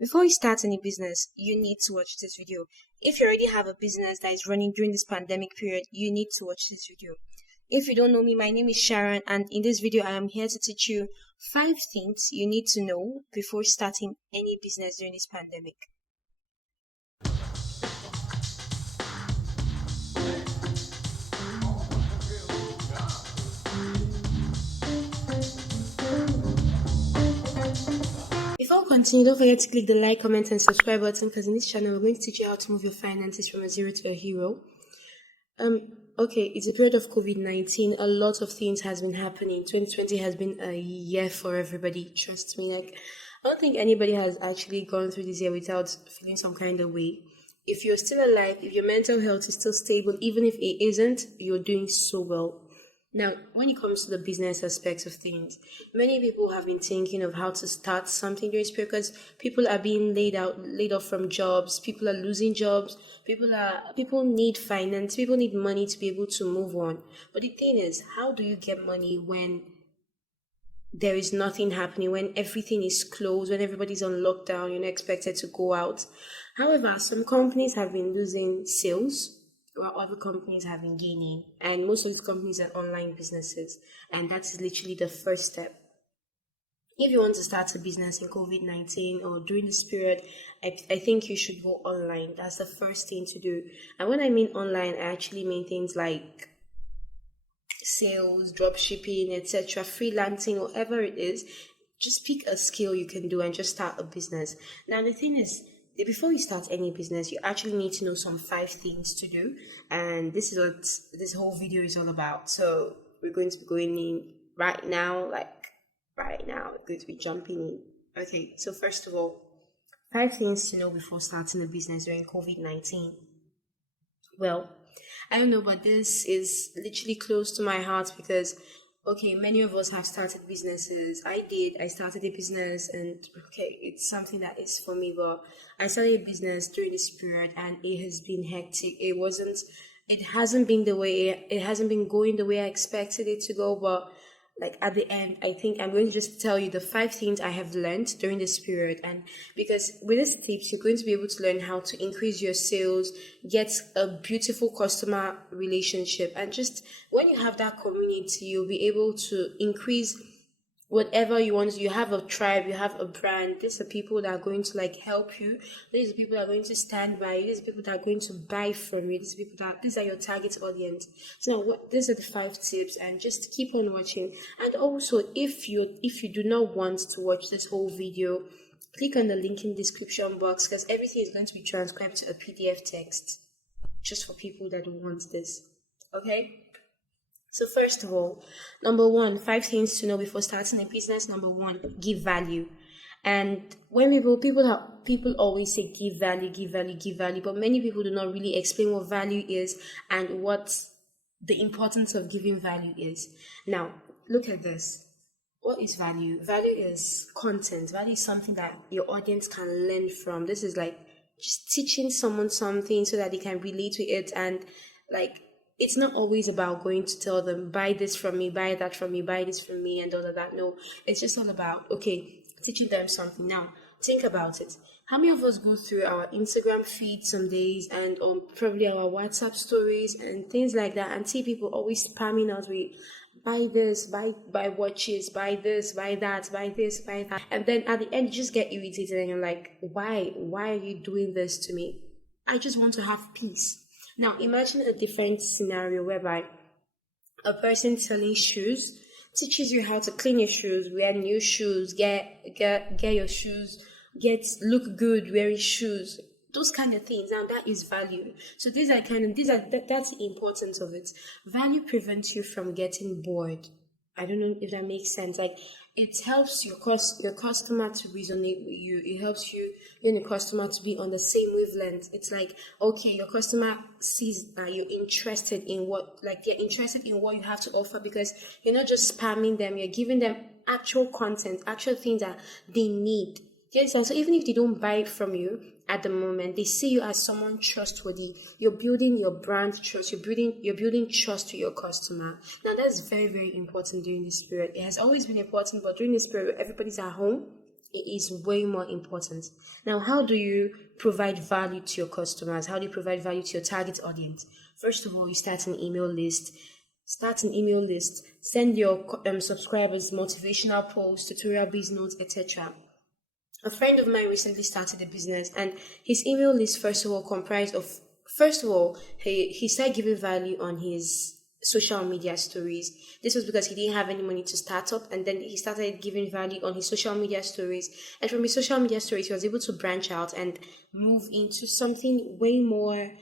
Before you start any business, you need to watch this video. If you already have a business that is running during this pandemic period, you need to watch this video. If you don't know me, my name is Sharon, and in this video, I am here to teach you 5 things you need to know before starting any business during this pandemic. Before we continue, don't forget to click the like, comment, and subscribe button because in this channel, we're going to teach you how to move your finances from a zero to a hero. Okay, it's a period of COVID-19. A lot of things has been happening. 2020 has been a year for everybody. Trust me. I don't think anybody has actually gone through this year without feeling some kind of way. If you're still alive, if your mental health is still stable, even if it isn't, you're doing so well. Now, when it comes to the business aspects of things, many people have been thinking of how to start something during this period because people are being laid off from jobs, people are losing jobs, people need finance, people need money to be able to move on. But the thing is, how do you get money when there is nothing happening, when everything is closed, when everybody's on lockdown, you're not expected to go out? However, some companies have been losing sales while other companies have been gaining, and most of these companies are online businesses, and that's literally the first step. If you want to start a business in COVID-19 or during this period, I think you should go online. That's the first thing to do. And when I mean online, I actually mean things like sales, drop shipping, etc., freelancing, whatever it is. Just pick a skill you can do and just start a business. Now, the thing is, before you start any business, you actually need to know some 5 things to do, and this is what this whole video is all about. So we're going to be going in right now, we're going to be jumping in. Okay, so first of all, 5 things to know before starting a business during COVID-19. Well, I don't know, but this is literally close to my heart because okay, many of us have started businesses. I started a business, and okay, it's something that is for me, but I started a business during this period and it has been hectic. It hasn't been it hasn't been going the way I expected it to go, but like at the end, I think I'm going to just tell you the 5 things I have learned during this period. And because with these tips, you're going to be able to learn how to increase your sales, get a beautiful customer relationship, and just when you have that community, you'll be able to increase whatever you want. You have a tribe, you have a brand. These are people that are going to like help you. These are people that are going to stand by you. These are people that are going to buy from you. These are your target audience. So now these are the 5 tips, and just keep on watching. And also, if you do not want to watch this whole video, click on the link in the description box because everything is going to be transcribed to a PDF text just for people that don't want this. Okay? So first of all, number one, 5 things to know before starting a business. Number one, give value. And when people always say give value, give value, give value, but many people do not really explain what value is and what the importance of giving value is. Now, look at this. What is value? Value is content. Value is something that your audience can learn from. This is like just teaching someone something so that they can relate to it, and like it's not always about going to tell them, buy this from me, buy that from me, buy this from me, and all of that. No, it's just all about, okay, teaching them something. Now, think about it. How many of us go through our Instagram feed some days and probably our WhatsApp stories and things like that and see people always spamming us with, buy this, buy watches, buy this, buy that, buy this, buy that. And then at the end, you just get irritated and you're like, why are you doing this to me? I just want to have peace. Now, imagine a different scenario whereby a person selling shoes teaches you how to clean your shoes, wear new shoes, get your shoes, look good wearing shoes, those kind of things. Now, that is value. So that's the importance of it. Value prevents you from getting bored. I don't know if that makes sense. Like, it helps your customer to resonate with you. It helps you and your customer to be on the same wavelength. It's like, okay, your customer sees that you're interested in they're interested in what you have to offer because you're not just spamming them. You're giving them actual content, actual things that they need. Yes, so even if they don't buy from you at the moment, they see you as someone trustworthy. You're building your brand trust. You're building trust to your customer. Now, that's very, very important during this period. It has always been important, but during this period, everybody's at home. It is way more important. Now, how do you provide value to your customers? How do you provide value to your target audience? First of all, you start an email list. Send your subscribers motivational posts, tutorial biz notes, etc. A friend of mine recently started a business, and his email list first of all comprised of he started giving value on his social media stories. This was because he didn't have any money to start up, and then he started giving value on his social media stories. And from his social media stories, he was able to branch out and move into something way more.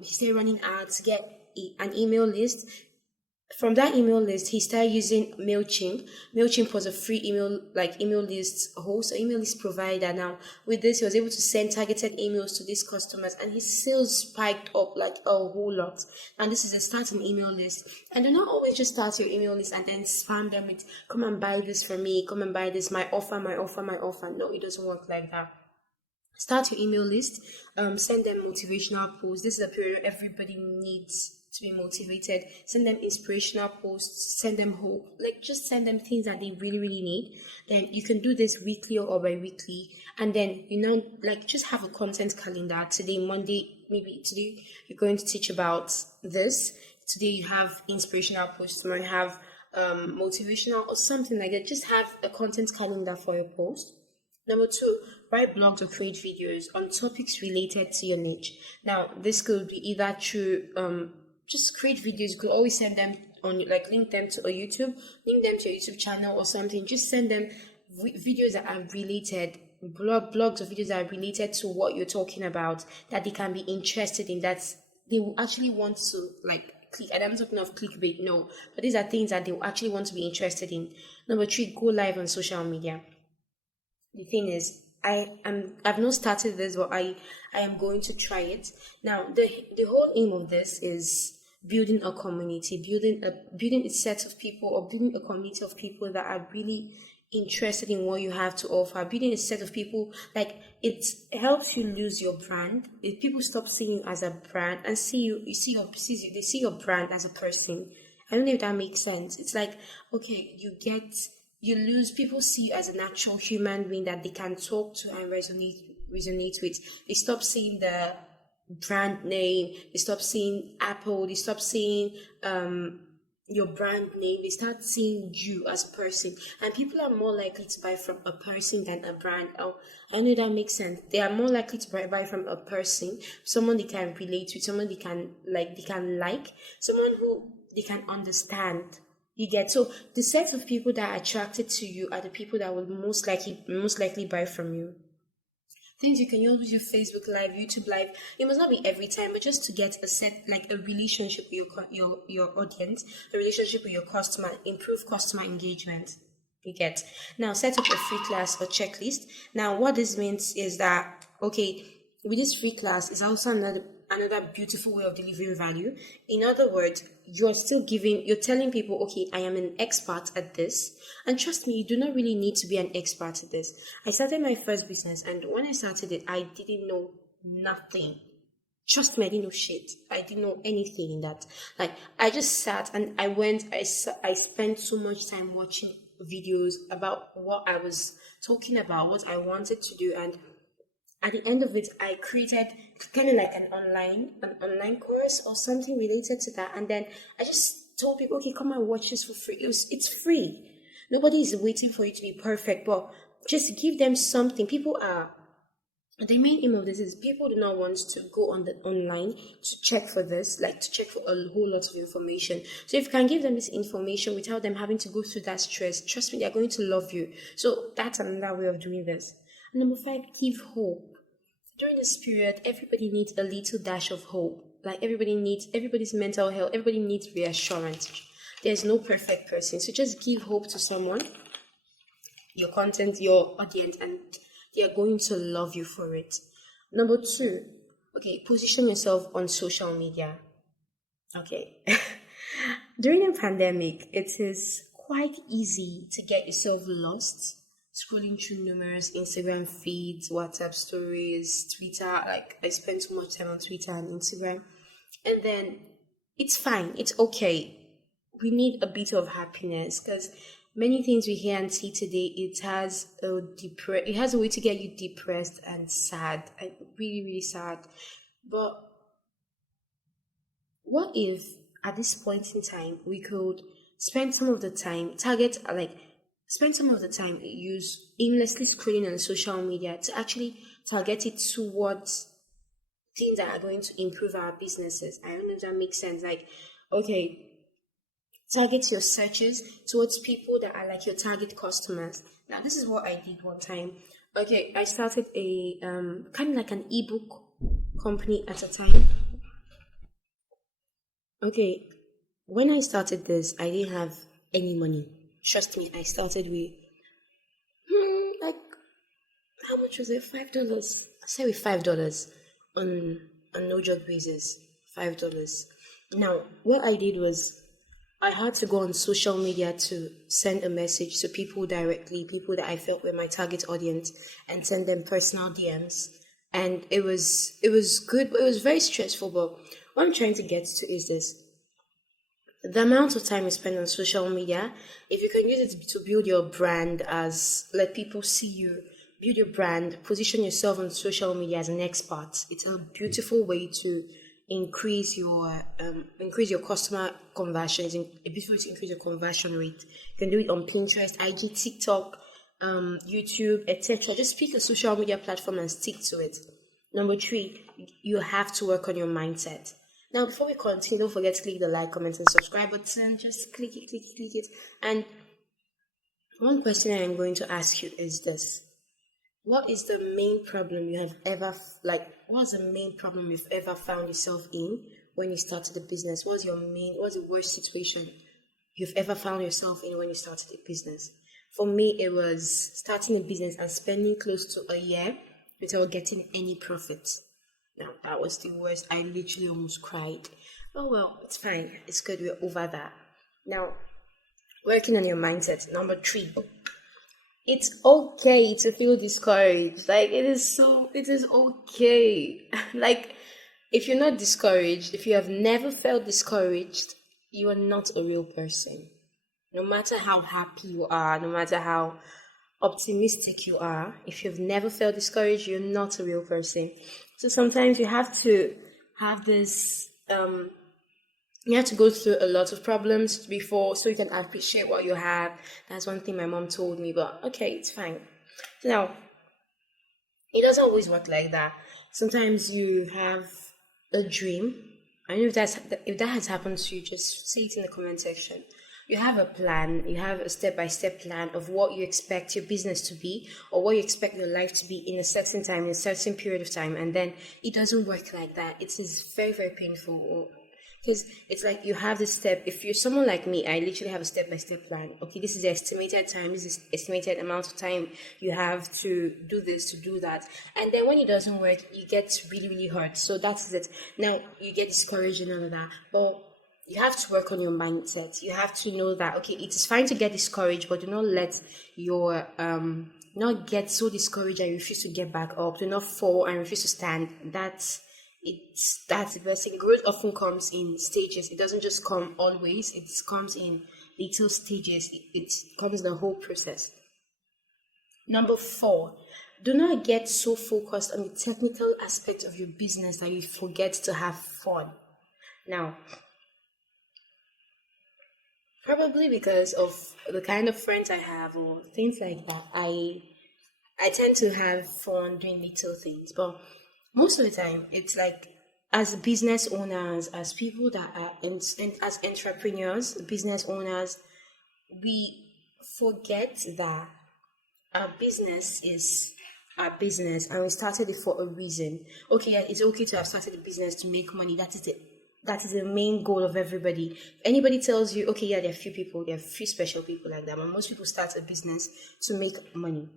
He started running ads, get an email list. From that email list, he started using MailChimp. MailChimp was a free email list host, email list provider. Now, with this, he was able to send targeted emails to these customers, and his sales spiked up like a whole lot. And this is a starting email list. And do not always just start your email list and then spam them with, come and buy this from me, come and buy this, my offer, my offer, my offer. No, it doesn't work like that. Start your email list, send them motivational posts. This is a period everybody needs to be motivated. Send them inspirational posts, send them hope, like just send them things that they really, really need. Then you can do this weekly or bi-weekly, and then like just have a content calendar. Today, Monday, maybe today you're going to teach about this. Today you have inspirational posts, tomorrow you have motivational or something like that. Just have a content calendar for your post. Number 2, write blogs or create videos on topics related to your niche. Now, this could be either through just create videos. You could always send them on, link them to your YouTube channel or something. Just send them videos that are related, blogs or videos that are related to what you're talking about, that they can be interested in, that they will actually want to click. And I'm not talking of clickbait, no, but these are things that they will actually want to be interested in. Number 3, go live on social media. The thing is, I've not started this, but I am going to try it. Now, the whole aim of this is building a community, building a set of people, or building a community of people that are really interested in what you have to offer. Building a set of people, it helps you lose your brand. If people stop seeing you as a brand and they see your brand as a person. I don't know if that makes sense. It's like, okay, you lose, people see you as an actual human being that they can talk to and resonate with. They stop seeing the brand name, they stop seeing Apple, they stop seeing your brand name, they start seeing you as a person. And people are more likely to buy from a person than a brand. Oh, I know that makes sense. They are more likely to buy from a person, someone they can relate with, someone they can like, someone who they can understand. You get, so the set of people that are attracted to you are the people that will most likely buy from you. Things you can use your Facebook Live, YouTube Live. It must not be every time, but just to get a relationship with your audience, a relationship with your customer, improve customer engagement. You get. Now, set up a free class or checklist. Now, what this means is that, okay, with this free class is also another beautiful way of delivering value. In other words, you're telling people, okay, I am an expert at this. And trust me, you do not really need to be an expert at this. I started my first business, and when I started it, I didn't know nothing. Trust me, I didn't know shit. I didn't know anything in that. I just sat and I spent so much time watching videos about what I was talking about, what I wanted to do, and at the end of it, I created kind of like an online course or something related to that. And then I just told people, okay, come and watch this for free. It's free. Nobody is waiting for you to be perfect, but just give them something. The main aim of this is people do not want to go on the online to check for this, to check for a whole lot of information. So if you can give them this information without them having to go through that stress, trust me, they're going to love you. So that's another way of doing this. And number 5, give hope. During this period, everybody needs a little dash of hope. Everybody's mental health, everybody needs reassurance. There's no perfect person. So just give hope to someone, your content, your audience, and they are going to love you for it. Number 2, okay, position yourself on social media. Okay. During the pandemic, it is quite easy to get yourself lost scrolling through numerous Instagram feeds, WhatsApp stories, Twitter. I spend too much time on Twitter and Instagram. And then it's fine. It's okay. We need a bit of happiness because many things we hear and see today, it has a way to get you depressed and sad and really, really sad. But what if at this point in time we could spend some of the time spend some of the time use aimlessly scrolling on social media to actually target it towards things that are going to improve our businesses. I don't know if that makes sense. Like, okay, target your searches towards people that are like your target customers. Now, this is what I did one time. Okay, I started a kind of like an ebook company at a time. Okay, when I started this, I didn't have any money. Trust me, I started with like how much was it? $5. I say with $5 on no joke basis. $5. Now, what I did was I had to go on social media to send a message to people directly, people that I felt were my target audience, and send them personal DMs. And it was good, but it was very stressful. But what I'm trying to get to is this: the amount of time you spend on social media, if you can use it to build your brand, as let people see you, build your brand, position yourself on social media as an expert. It's a beautiful way to increase your customer conversion. It's a beautiful way to increase your conversion rate. You can do it on Pinterest, IG, TikTok, YouTube, etc. Just pick a social media platform and stick to it. Number three, you have to work on your mindset. Now, before we continue, don't forget to click the like, comment, and subscribe button. Just click it, click it, click it. And one question I am going to ask you is this: what is the main problem you have ever what's the main problem you've ever found yourself in when you started a business? What's the worst situation you've ever found yourself in when you started a business? For me, it was starting a business and spending close to a year without getting any profit. Now, that was the worst. I literally almost cried. Oh well, it's fine. It's good. We're over that. Now, working on your mindset. Number three, it's okay to feel discouraged. Like, it is okay. Like, if you're not discouraged, if you have never felt discouraged, you are not a real person. No matter how happy you are, no matter how optimistic you are, if you've never felt discouraged, you're not a real person. So sometimes you have to have this, you have to go through a lot of problems before, so you can appreciate what you have. That's one thing my mom told me, but okay, it's fine. So now, it doesn't always work like that. Sometimes you have a dream. I don't know if that has happened to you, just say it in the comment section. You have a plan, you have a step-by-step plan of what you expect your business to be, or what you expect your life to be in a certain time, in a certain period of time, and then it doesn't work like that. It is very, very painful. Because it's like you have this step. If you're someone like me, I literally have a step-by-step plan. Okay, this is the estimated time, this is the estimated amount of time you have to do this, to do that. And then when it doesn't work, you get really, really hurt. So that's it. Now, you get discouraged and all of that. But you have to work on your mindset. You have to know that, okay, it is fine to get discouraged, but do not let your, not get so discouraged and you refuse to get back up. Do not fall and refuse to stand. That's the best thing. Growth often comes in stages. It doesn't just come always. It comes in little stages. It comes the whole process. Number four, do not get so focused on the technical aspect of your business that you forget to have fun. Now, probably because of the kind of friends I have or things like that, I tend to have fun doing little things. But most of the time, it's like, as business owners, as people that are as entrepreneurs, business owners, we forget that our business is our business and we started it for a reason. Okay, yeah, it's okay to have started a business to make money. That is the main goal of everybody. If anybody tells you, okay, yeah, there are a few special people like that, but most people start a business to make money.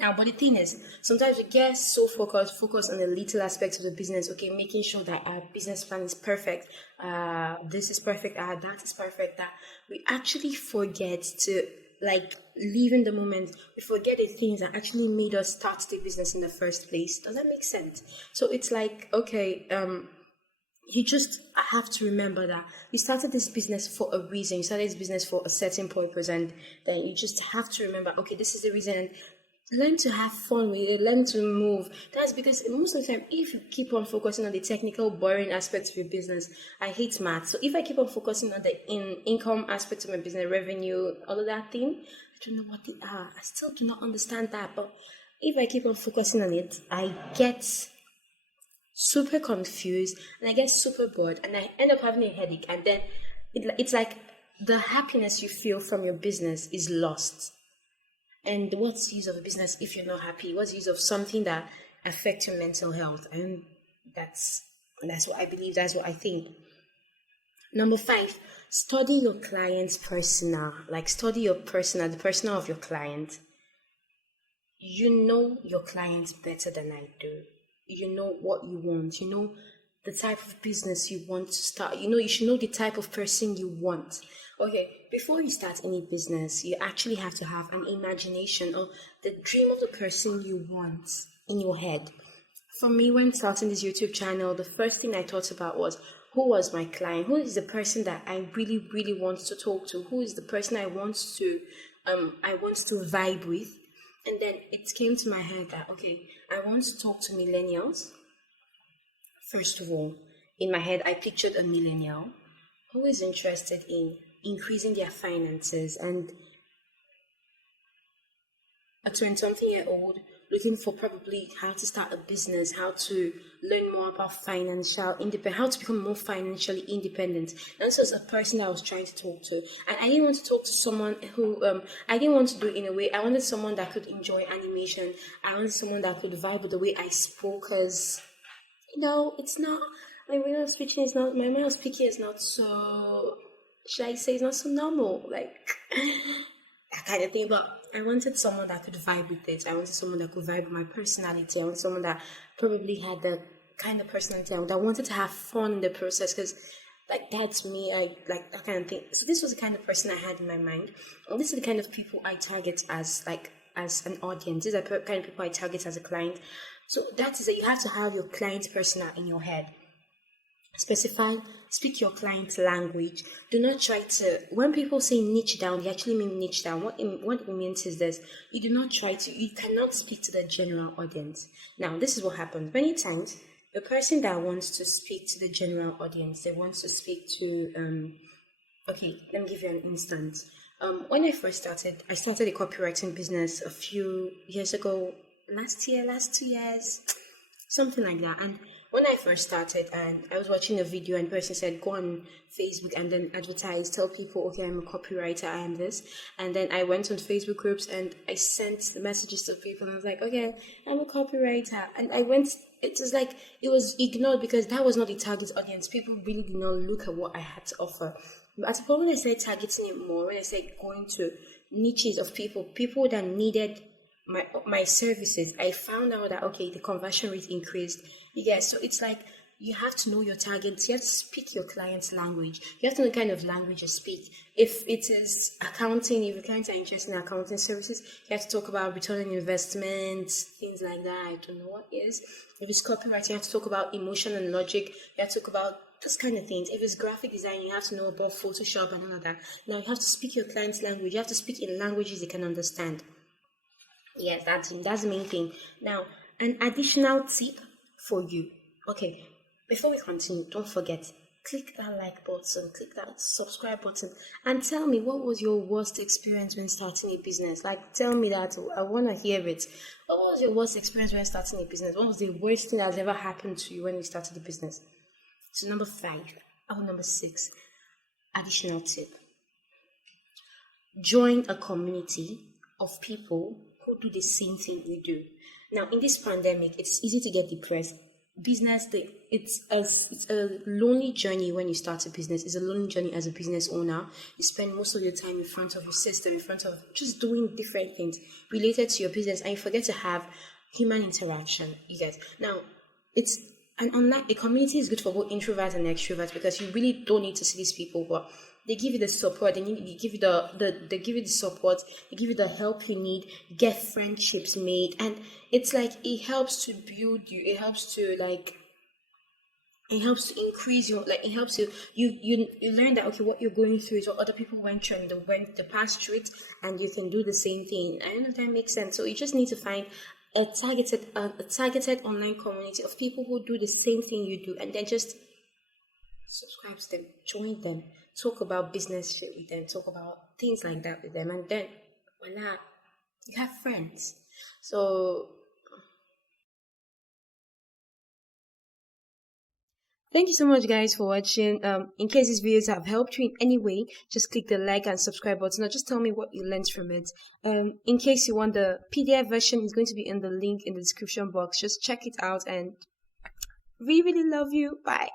Now, but the thing is, sometimes we get so focused on the little aspects of the business, okay, making sure that our business plan is perfect, this is perfect, that is perfect, that we actually forget to, like, live in the moment. We forget the things that actually made us start the business in the first place. Does that make sense? So it's like, okay, you just have to remember that you started this business for a reason. You started this business for a certain purpose, and then you just have to remember, okay, this is the reason. And learn to have fun with it, learn to move. That's because most of the time, if you keep on focusing on the technical, boring aspects of your business, I hate math. So if I keep on focusing on the income aspects of my business, revenue, all of that thing, I don't know what they are. I still do not understand that. But if I keep on focusing on it, I get super confused and I get super bored and I end up having a headache. And then it's like the happiness you feel from your business is lost. And what's the use of a business if you're not happy? What's the use of something that affects your mental health? And that's what I believe. That's what I think. Number 5, study your client's persona. Like study your persona, the persona of your client. You know your client better than I do. You know what you want. You know the type of business you want to start. You should know the type of person you want. Okay, before you start any business, you actually have to have an imagination or the dream of the person you want in your head. For me, when starting this YouTube channel, the first thing I thought about was, who was my client? Who is the person that I really, really want to talk to? Who is the person I want to vibe with? And then it came to my head that, okay, I want to talk to millennials. First of all, in my head, I pictured a millennial who is interested in increasing their finances, and a 20-something-year-old looking for probably how to start a business, how to learn more about financial independence, how to become more financially independent. And this was a person that I was trying to talk to. And I didn't want to talk to someone who, I didn't want to do it in a way, I wanted someone that could enjoy animation. I wanted someone that could vibe with the way I spoke, because, it's not, my way of speaking is not, my way of speaking is not so, should I say, it's not so normal, like, that kind of thing. But I wanted someone that could vibe with it. I wanted someone that could vibe with my personality. I wanted someone that probably had the kind of personality that wanted to have fun in the process, because that's me. I like that kind of thing. So this was the kind of person I had in my mind. And this is the kind of people I target as an audience. These are the kind of people I target as a client. So that is that you have to have your client's persona in your head. Specify, speak your client's language. Do not try to, when people say niche down, they actually mean niche down. What it means is this: you cannot speak to the general audience. Now, this is what happens. Many times, the person that wants to speak to the general audience, they want to speak to, okay, let me give you an instance. When I first started, I started a copywriting business a few years ago, last 2 years, something like that. And when I first started, and I was watching a video, and the person said, go on Facebook and then advertise, tell people, okay, I'm a copywriter, I am this. And then I went on Facebook groups and I sent the messages to people, and I was like, okay, I'm a copywriter. And it was ignored because that was not the target audience. People really did not look at what I had to offer. But at the point when I started targeting it more, when I started going to niches of people that needed my services, I found out that, okay, the conversion rate increased. So it's like you have to know your targets. You have to speak your client's language. You have to know the kind of language you speak. If it is accounting, if your clients are interested in accounting services, you have to talk about return on investment, things like that. I don't know what is. If it's copyright, you have to talk about emotion and logic. You have to talk about those kind of things. If it's graphic design, you have to know about Photoshop and all of that. Now you have to speak your client's language. You have to speak in languages they can understand. Yes, that's the main thing. Now, an additional tip for you. Okay, before we continue, don't forget, click that like button, click that subscribe button, and tell me, what was your worst experience when starting a business? Like, tell me that. I want to hear it. What was your worst experience when starting a business? What was the worst thing that's ever happened to you when you started a business? So number 6, additional tip. Join a community of people who do the same thing you do. Now, in this pandemic, it's easy to get depressed. It's a lonely journey when you start a business. It's a lonely journey as a business owner. You spend most of your time in front of your system, in front of just doing different things related to your business, and you forget to have human interaction. You get now. A community is good for both introverts and extroverts, because you really don't need to see these people, but they give you the support. They give you the support. They give you the help you need. Get friendships made, and it's like it helps to build you. It helps to it helps to increase your, like, it helps you learn that, okay, what you're going through is what other people went through and they passed through it, and you can do the same thing. I don't know if that makes sense. So you just need to find a targeted online community of people who do the same thing you do, and then just subscribe to them, join them, talk about business shit with them, talk about things like that with them, and then voila, you have friends. So thank you so much, guys, for watching. In case these videos have helped you in any way, just click the like and subscribe button, or just tell me what you learned from it. In case you want the PDF version, it's going to be in the link in the description box. Just check it out, and we really love you. Bye.